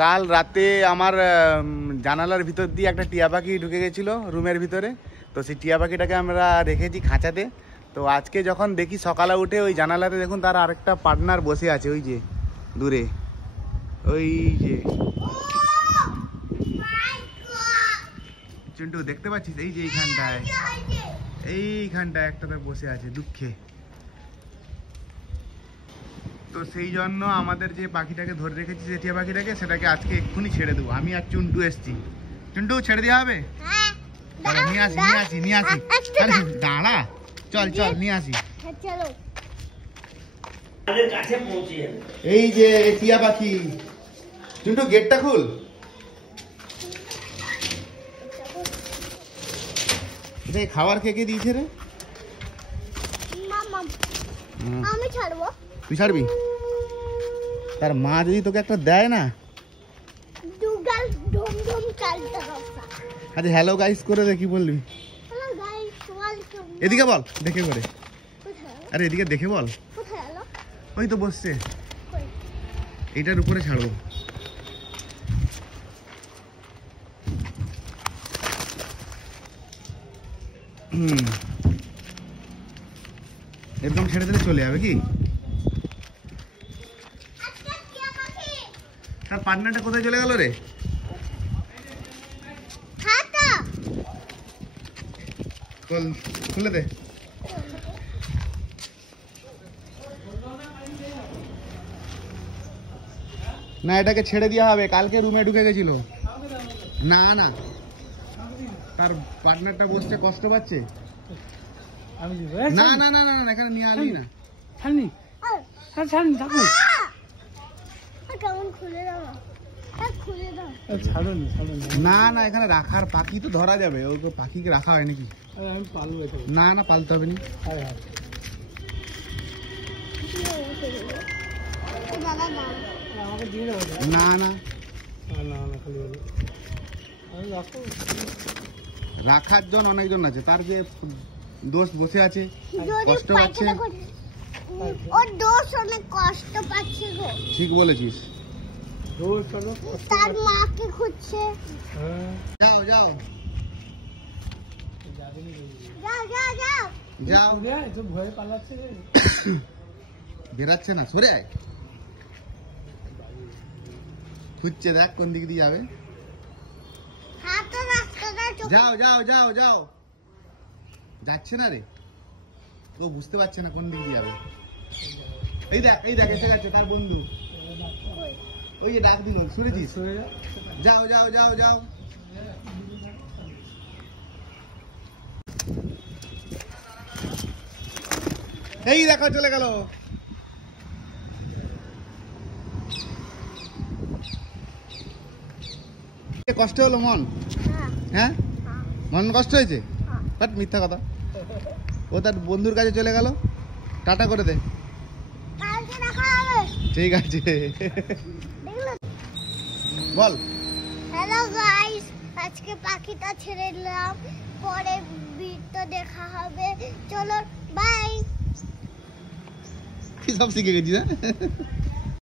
কাল রাতে আমার জানালার ভিতর দিয়ে একটা টিয়া পাখি ঢুকে গেছিলো রুমের ভিতরে। তো সেই টিয়া পাখিটাকে আমরা রেখেছি খাঁচাতে। তো আজকে যখন দেখি সকালে উঠে ওই জানালাতে দেখুন তার আরেকটা পার্টনার বসে আছে ওই যে দূরে, ওই যে চিন্টু দেখতে পাচ্ছিস? এই যে এইখানটায় একটাতে বসে আছে দুঃখে। তো সেই জন্য আমাদের যে পাখিটাকে ধরে রেখেছি যে টিয়া পাখিটাকে, সেটাকে আজকে এক্ষুনি ছেড়ে দেবো। আমি আর চুন্টু এসছি। চুন্টু ছেড়ে দেওয়া হবে? নিয়ে আসি। আরে দাঁড়া, চল নিয়ে আসি। এই যে টিয়া পাখি, চুন্টু গেটটা খুল। এটা খাবার কে দিয়েছে রে? আমি ছাড়বো। তুই ছাড়বি? তার মা যদি তোকে একটা দেয় না। আচ্ছা হ্যালো গাইস করে দে, কি বলবি? এদিকে বল দেখে করে। আরে এদিকে দেখে বল। ওই তো বসছে, এইটার উপরে ছাড়বো। একদম ছেড়ে দিলে চলে যাবে কি? তার পার্টনারটা কোথায় চলে গেল রে? খুলে দে। না এটাকে ছেড়ে দেওয়া হবে, কালকে রুমে ঢুকে গেছিল। না তার পার্টনারটা বসতে কষ্ট পাচ্ছে। না এখানে নিয়ে আনবি না। না এখানে রাখার পাখি তো ধরা যাবে, ও তো পাখিকে রাখা হয় নাকি? না পালতে হবে না রাখার জন অনেকজন আছে, তার যে দোস্ত বসে আছে কষ্ট পাচ্ছে। ওর দোস্ত অনেক কষ্ট পাচ্ছে গো। ঠিক বলেছিস। তার মাকে খুঁজছে। যাও ভয়ে পালাচ্ছে, বেরাচ্ছে না, সরে আয়। খুঁজছে, দেখ কোন দিক দিয়ে যাবে। যাও যাচ্ছে না রে, ও বুঝতে পারছে না কোন দিক দিয়ে যাবে। এই দেখ এসে গেছে তার বন্ধু, ওই যে ডাক দিল, শুনেছিস? যাও এই দেখো চলে গেল। কষ্ট হলো মন? হ্যাঁ মন কষ্ট হয়েছে? বাট মিথ্যা কথা, ও তার বন্ধুর কাছে চলে গেল। টাটা করে দে। ঠিক আছে বল। হ্যালো গাইস, আজকে পাখিটা ছেড়ে দিলাম, পরে ভিডিও দেখা হবে। চলো বাই। কি সব শিখে গেছিস?